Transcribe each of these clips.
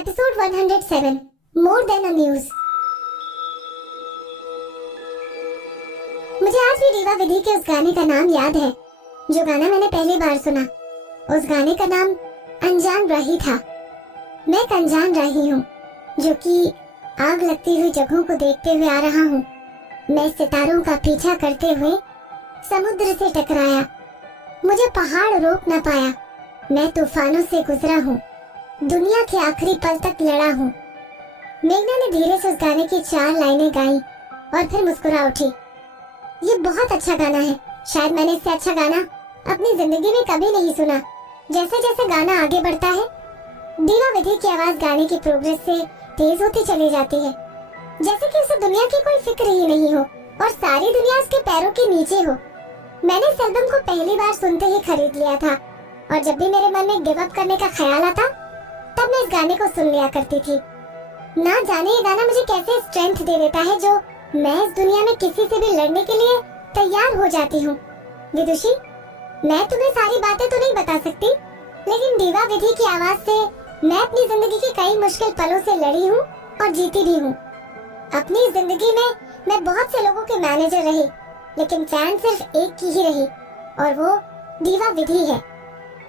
Episode 107 more than a news. मुझे आज भी रीवा विधि के उस गाने का नाम याद है जो गाना मैंने पहली बार सुना। उस गाने का नाम अनजान राही था। मैं एक अनजान राही हूँ जो कि आग लगती हुई जगहों को देखते हुए आ रहा हूँ। मैं सितारों का पीछा करते हुए समुद्र से टकराया, मुझे पहाड़ रोक न पाया। मैं तूफानों से गुजरा हूँ, दुनिया के आखिरी पल तक लड़ा हूँ। मेघना ने धीरे से उस गाने की 4 लाइनें गाई और फिर मुस्कुरा उठी। ये बहुत अच्छा गाना है, शायद मैंने इससे अच्छा गाना अपनी जिंदगी में कभी नहीं सुना। जैसे जैसे गाना आगे बढ़ता है, दीवा विधि की आवाज गाने की प्रोग्रेस से तेज होती चली जाती है, जैसे कि उसे दुनिया की कोई फिक्र ही नहीं हो और सारी दुनिया उसके पैरों के नीचे हो। मैंने इस एल्बम को पहली बार सुनते ही खरीद लिया था और जब भी मेरे मन में गिव अप करने का ख्याल आता तब मैं इस गाने को सुन लिया करती थी। ना जाने ये गाना मुझे कैसे स्ट्रेंथ दे देता है जो मैं इस दुनिया में किसी से भी लड़ने के लिए तैयार हो जाती हूँ। विदुषी, मैं तुम्हें सारी बातें तो नहीं बता सकती, लेकिन दीवा विधि की आवाज से मैं अपनी जिंदगी के कई मुश्किल पलों से लड़ी हूँ और जीती भी हूँ। अपनी जिंदगी में मैं बहुत से लोगों के मैनेजर रही, लेकिन फैन सिर्फ एक की ही रही और वो दीवा विधि है।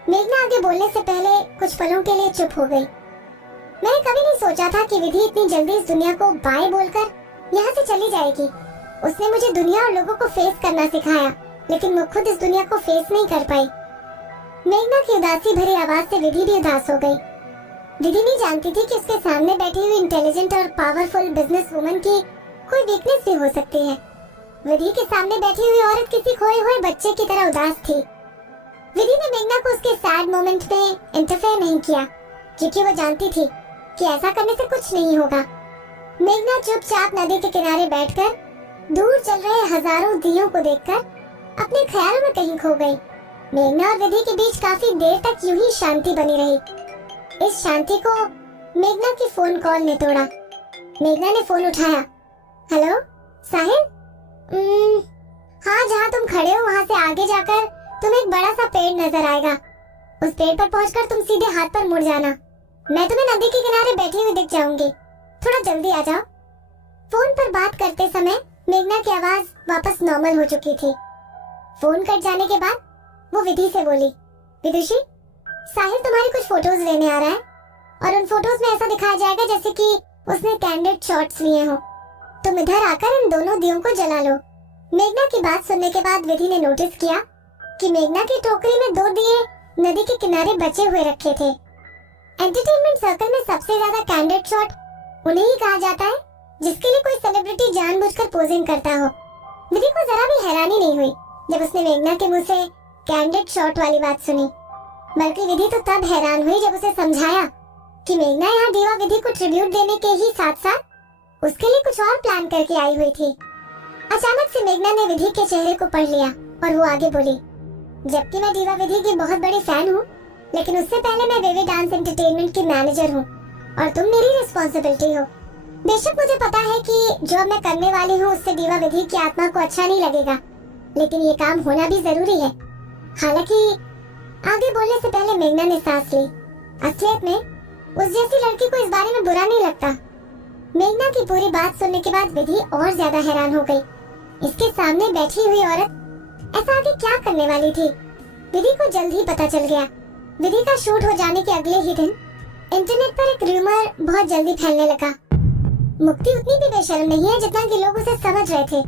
मेघना आगे बोलने से पहले कुछ पलों के लिए चुप हो गई। मैंने कभी नहीं सोचा था कि विधि इतनी जल्दी इस दुनिया को बाय बोलकर यहाँ से चली जाएगी। उसने मुझे दुनिया और लोगों को फेस करना सिखाया, लेकिन मैं खुद इस दुनिया को फेस नहीं कर पाई। मेघना की उदासी भरी आवाज से विधि भी उदास हो गई। विधि नहीं जानती थी कि उसके सामने बैठी हुई इंटेलिजेंट और पावरफुल बिजनेस वुमन की कोई वीकनेस भी हो सकती है। विधि के सामने बैठी हुई औरत किसी खोए हुए बच्चे की तरह उदास थी। विधि ने मेघना को उसके सैड मोमेंट में इंटरफेयर नहीं किया, क्योंकि वो जानती थी कि ऐसा करने से कुछ नहीं होगा। मेघना चुपचाप नदी के किनारे बैठकर दूर चल रहे हजारों दियों को देखकर अपने ख्यालों में कहीं खो गई। मेघना और विधि के बीच काफी देर तक यूं ही शांति बनी रही। इस शांति को मेघना की फोन कॉल ने तोड़ा। मेघना ने फोन उठाया। हेलो साहिल? हाँ, जहाँ तुम खड़े हो वहाँ से आगे जाकर तुम्हें एक बड़ा सा पेड़ नजर आएगा। उस पेड़ पर पहुंचकर तुम सीधे हाथ पर मुड़ जाना। मैं तुम्हें नदी के किनारे बैठी हुई दिख जाऊंगी, थोड़ा जल्दी आ जाओ। फोन पर बात करते समय मेघना की आवाज वापस नॉर्मल हो चुकी थी। फोन कट जाने के बाद वो विधि से बोली, विदुषी, साहिल तुम्हारी कुछ फोटोज लेने आ रहा है और उन फोटोज में ऐसा दिखाया जाएगा जैसे कि उसने कैंडिड शॉट्स लिए हो। तुम इधर आकर इन दोनों दियों को जला लो। मेघना की बात सुनने के बाद विधि ने नोटिस किया कि मेघना की टोकरी में 2 दिए नदी के किनारे बचे हुए रखे थे। एंटरटेनमेंट सर्कल में सबसे ज्यादा कैंडिड शॉट उन्हें ही कहा जाता है जिसके लिए कोई सेलिब्रिटी जानबूझकर पोजिंग करता हो। विधि को जरा भी हैरानी नहीं हुई जब उसने मेघना के मुंह से कैंडिड शॉट वाली बात सुनी, बल्कि विधि तो तब हैरान हुई जब उसे समझाया कि मेघना यहाँ दीवा विधि को ट्रिब्यूट देने के ही साथ साथ उसके लिए कुछ और प्लान करके आई हुई थी। अचानक से मेघना ने विधि के चेहरे को पढ़ लिया और वो आगे बोली, जबकि मैं दीवा विधि की बहुत बड़ी फैन हूँ, लेकिन उससे पहले मैं वेवे डांस एंटरटेनमेंट की मैनेजर हूँ और तुम मेरी रिस्पॉन्सिबिलिटी हो। बेशक मुझे पता है कि जो मैं करने वाली हूँ उससे दीवा विधि की आत्मा को अच्छा नहीं लगेगा, लेकिन ये काम होना भी जरूरी है। हालांकि आगे बोलने से पहले मेघना ने सांस ली। असलियत में उस जैसी लड़की को इस बारे में बुरा नहीं लगता। मेघना की पूरी बात सुनने के बाद विधि और ज्यादा हैरान हो गई। इसके सामने बैठी हुई औरत ऐसा आगे क्या करने वाली थी? विधि को जल्द ही पता चल गया। विधि का शूट हो जाने के अगले ही दिन इंटरनेट पर एक रूमर बहुत जल्दी फैलने लगा। मुक्ति उतनी भी बेशर्म नहीं है जितना कि लोग उसे समझ रहे थे।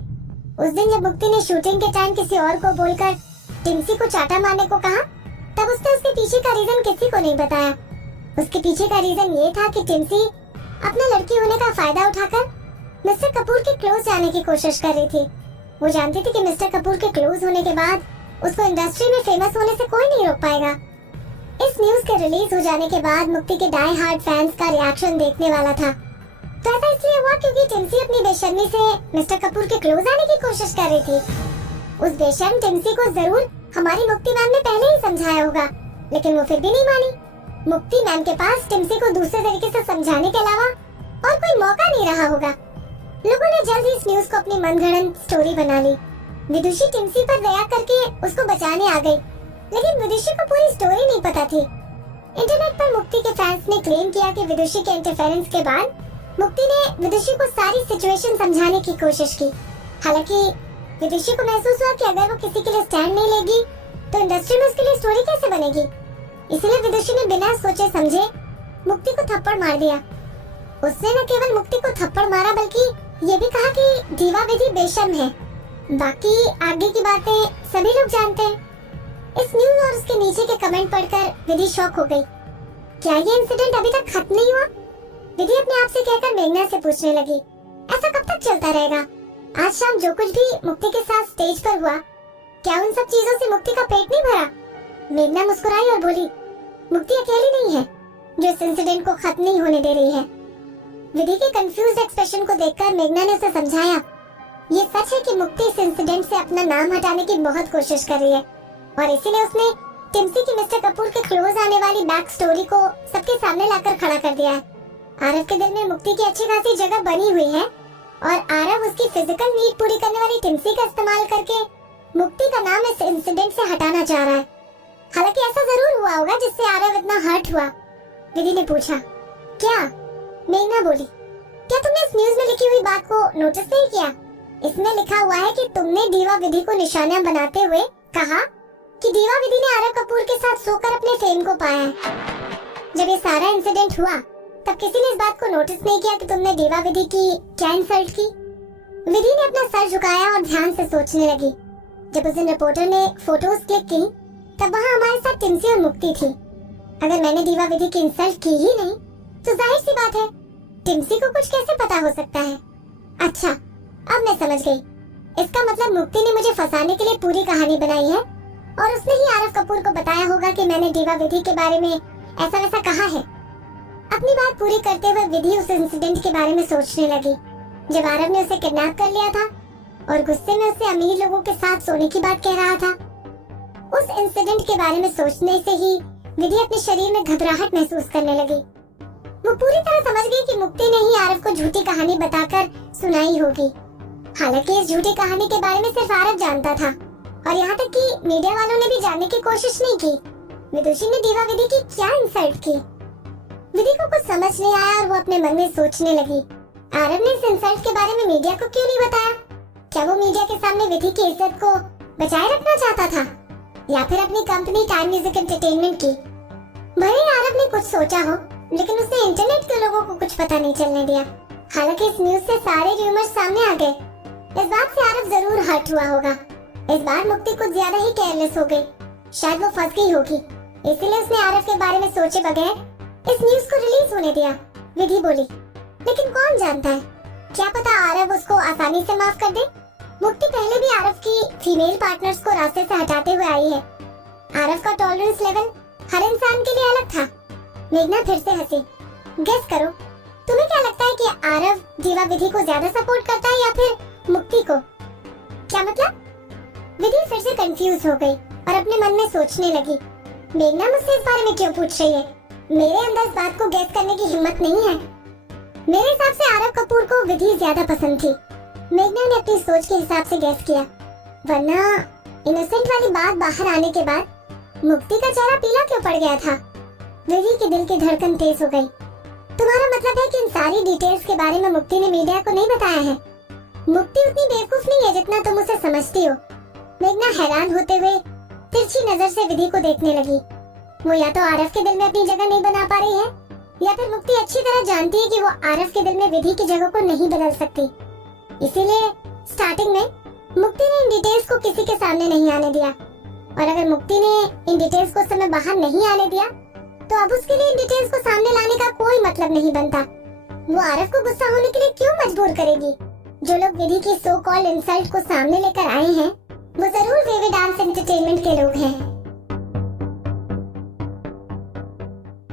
उस दिन जब मुक्ति ने शूटिंग के टाइम किसी और को बोलकर टिम्सी को चाटा मारने को कहा, तब उसने उसके पीछे का रीजन किसी को नहीं बताया। उसके पीछे का रीजन ये था कि टिम्सी अपने लड़की होने का फायदा उठाकर मिस्टर कपूर के क्लोज जाने की कोशिश कर रही थी। वो जानती थी कि मिस्टर कपूर के क्लोज होने के बाद उसको इंडस्ट्री में फेमस होने से कोई नहीं रोक पाएगा। इस न्यूज के रिलीज हो जाने के बाद मुक्ति के डाई हार्ड फैंस का रिएक्शन देखने वाला था। तो ऐसा इसलिए हुआ क्योंकि टिम्सी अपनी बेशर्मी से मिस्टर कपूर के क्लोज आने की कोशिश कर रही थी। उस बेशर्म टिम्सी को जरूर हमारी मुक्ति मैम ने पहले ही समझाया होगा, लेकिन वो फिर भी नहीं मानी। मुक्ति मैम के पास टिम्सी को दूसरे तरीके से समझाने के अलावा और कोई मौका नहीं रहा होगा। लोगों ने जल्द ही इस न्यूज को अपनी मनगढ़ंत स्टोरी बना ली। विदुषी टिम्सी पर दया करके उसको बचाने आ गई, लेकिन विदुषी को पूरी स्टोरी नहीं पता थी। इंटरनेट पर मुक्ति के फैंस ने क्लेम किया कि विदुषी के इंटरफेरेंस के बाद मुक्ति ने विदुषी को सारी सिचुएशन समझाने की कोशिश की। हालांकि विदुषी को महसूस हुआ कि अगर वो किसी के लिए स्टैंड नहीं लेगी तो इंडस्ट्री में उसके लिए स्टोरी कैसे बनेगी। इसलिए विदुषी ने बिना सोचे समझे मुक्ति को थप्पड़ मार दिया। उसने न केवल मुक्ति को थप्पड़ मारा बल्कि ये भी कहा कि दीवा विधि बेशर्म है। बाकी आगे की बातें सभी लोग जानते हैं। इस न्यूज और उसके नीचे के कमेंट पढ़कर विधि शॉक हो गई। क्या ये इंसिडेंट अभी तक खत्म नहीं हुआ? विधि अपने आप से कहकर मेघना से पूछने लगी, ऐसा कब तक चलता रहेगा? आज शाम जो कुछ भी मुक्ति के साथ स्टेज पर हुआ, क्या उन सब चीजों से मुक्ति का पेट नहीं भरा? मेघना मुस्कुराई और बोली, मुक्ति अकेली नहीं है जो इस इंसिडेंट को खत्म नहीं होने दे रही है। विधि के कंफ्यूज्ड एक्सप्रेशन को देखकर मेघना ने उसे समझाया, ये सच है कि मुक्ति इस इंसिडेंट से अपना नाम हटाने की बहुत कोशिश कर रही है और इसीलिए उसने टिम्सी की मिस्टर कपूर के क्लोज आने वाली बैक स्टोरी को सबके सामने लाकर खड़ा कर दिया है। आरव के दिल में मुक्ति की अच्छी खासी जगह बनी हुई है और आरव उसकी फिजिकल नीड पूरी करने वाली टिम्सी का इस्तेमाल करके मुक्ति का नाम इस इंसिडेंट से हटाना चाह रहा है। हालांकि ऐसा जरूर हुआ होगा जिससे आरव इतना हर्ट हुआ। विधि ने पूछा, क्या? मेघना बोली, क्या तुमने इस न्यूज में लिखी हुई बात को नोटिस नहीं किया? इसमें लिखा हुआ है कि तुमने दीवा विधि को निशाना बनाते हुए कहा कि दीवा विधि ने आरव कपूर के साथ सोकर अपने फेम को पाया है। जब ये सारा इंसिडेंट हुआ तब किसी ने इस बात को नोटिस नहीं किया कि तुमने दीवा विधि की क्या इंसल्ट की? विधि ने अपना सर झुकाया और ध्यान से सोचने लगी। जब उस दिन रिपोर्टर ने फोटोज क्लिक की तब वहाँ हमारे साथ टिम्सी और मुक्ति थी। अगर मैंने दीवा विधि की इंसल्ट की ही नहीं तो जाहिर सी बात है टिम्सी को कुछ कैसे पता हो सकता है। अच्छा, अब मैं समझ गई। इसका मतलब मुक्ति ने मुझे फंसाने के लिए पूरी कहानी बनाई है और उसने ही आरव कपूर को बताया होगा कि मैंने दीवा विधि के बारे में ऐसा वैसा कहा है। अपनी बात पूरी करते हुए विधि उस इंसिडेंट के बारे में सोचने लगी जब आरव ने उसे किडनैप कर लिया था और गुस्से में उसे अमीर लोगों के साथ सोने की बात कह रहा था। उस इंसिडेंट के बारे में सोचने से ही विधि अपने शरीर में घबराहट महसूस करने लगी। वो पूरी तरह समझ गई कि मुक्ति ने ही आरव को झूठी कहानी बताकर सुनाई होगी। हालांकि इस झूठी कहानी के बारे में सिर्फ आरव जानता था और यहाँ तक कि मीडिया वालों ने भी जानने की कोशिश नहीं की विदुषी ने दीवा विधि की क्या इंसल्ट की। विधि को कुछ समझ नहीं आया और वो अपने मन में सोचने लगी, आरव ने इस इंसल्ट के बारे में मीडिया को क्यों नहीं बताया? क्या वो मीडिया के सामने विधि की इज्जत को बचाए रखना चाहता था या फिर अपनी कंपनी टाइम म्यूजिक एंटरटेनमेंट की? भले आरव ने कुछ सोचा हो लेकिन उसने इंटरनेट के लोगों को कुछ पता नहीं चलने दिया। हालांकि इस न्यूज से सारे रूमर्स सामने आ गए। इस बात से आरव जरूर हर्ट हुआ होगा। इस बार मुक्ति कुछ ज्यादा ही केयरलेस हो गई। शायद वो फंस गई होगी, इसीलिए उसने आरव के बारे में सोचे बगैर इस न्यूज को रिलीज होने दिया। विधि बोली, लेकिन कौन जानता है, क्या पता आरव उसको आसानी से माफ कर दे। मुक्ति पहले भी आरव की फीमेल पार्टनर्स को रास्ते से हटाते हुए आई है। आरव का टॉलरेंस लेवल हर इंसान के लिए अलग था। मेघना फिर से हंसी। गेस करो, तुम्हें क्या लगता है कि आरव दीवा विधि को ज्यादा सपोर्ट करता है या फिर मुक्ति को? क्या मतलब? विधि फिर से कंफ्यूज हो गई और अपने मन में सोचने लगी, मेघना मुझसे इस बारे में क्यों पूछ रही है? मेरे अंदर इस बात को गेस करने की हिम्मत नहीं है। मेरे हिसाब से आरव कपूर को विधि ज्यादा पसंद थी। मेघना ने अपनी सोच के हिसाब से गेस किया, वरना इनोसेंट वाली बात बाहर आने के बाद मुक्ति का चेहरा पीला क्यों पड़ गया था? विधि के दिल की धड़कन तेज हो गई। तुम्हारा मतलब है कि इन सारी डिटेल्स के बारे में मुक्ति ने मीडिया को नहीं बताया है? मुक्ति उतनी बेवकूफ नहीं है जितना तुम उसे समझती हो। मेघना हैरान होते हुए तिरछी नजर से विधि को देखने लगी। वो या तो आरव के दिल में अपनी जगह नहीं बना पा रही है या फिर मुक्ति अच्छी तरह जानती है कि वो आरव के दिल में विधि की जगह को नहीं बदल सकती। इसीलिए स्टार्टिंग में मुक्ति ने इन डिटेल्स को किसी के सामने नहीं आने दिया और अगर मुक्ति ने इन डिटेल्स को उस समय बाहर नहीं आने दिया तो अब उसके लिए इन डिटेल्स को सामने लाने का कोई मतलब नहीं बनता। वो आरव को गुस्सा होने के लिए क्यों मजबूर करेगी? जो लोग विधि की सो कॉल्ड इंसल्ट को सामने लेकर आए हैं वो जरूर वेवे डांस एंटरटेनमेंट के लोग हैं।